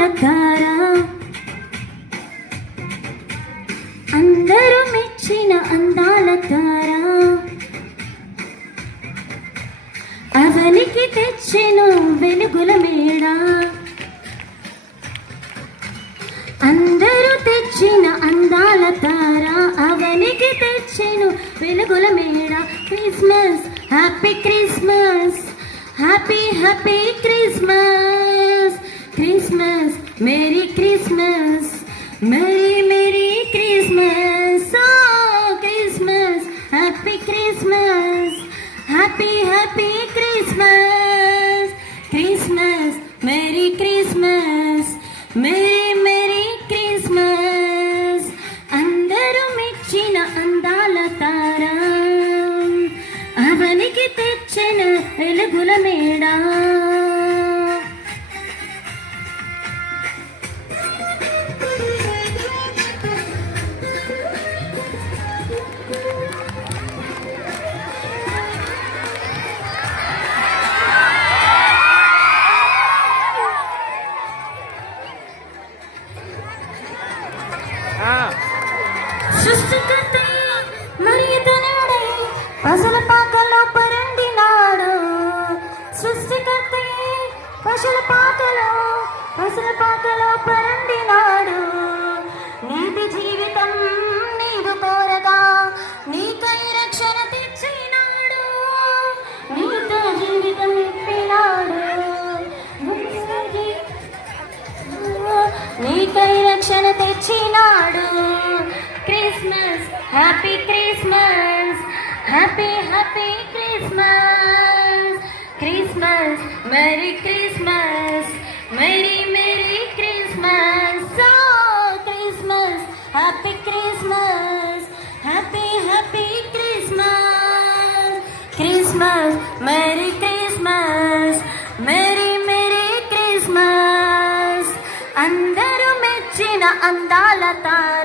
అందాల తార అందరూ మెచ్చిన అందాల తార అవనికి తెచ్చెను వెలుగుల మేడ అందరూ తెచ్చిన అందాల తార అవనికి తెచ్చెను వెలుగుల మేడ Christmas happy Christmas happy happy Christmas Christmas merry Christmas merry merry Christmas Christmas happy Christmas happy happy Christmas Christmas merry Christmas merry merry Christmas అందరూ మెచ్చిన అందాల తార అవనికి తెచ్చిన వెలుగుల మేడ సృష్టికర్త మరియతనుడై పశుల పాకలో పరండినాడు సృష్టికర్త పశుల పాకలో పరండినాడు నీతి జీవితం నీవు కోరగా నీకై రక్షణ తెచ్చినాడు నీతో జీవితం ఇప్పినాడు నీకై రక్షణ తెచ్చినాడు Christmas happy Christmas happy happy Christmas Christmas merry Christmas merry merry Christmas Christmas happy Christmas happy happy Christmas Christmas merry Christmas merry merry Christmas అందరూ మెచ్చిన అందాల తార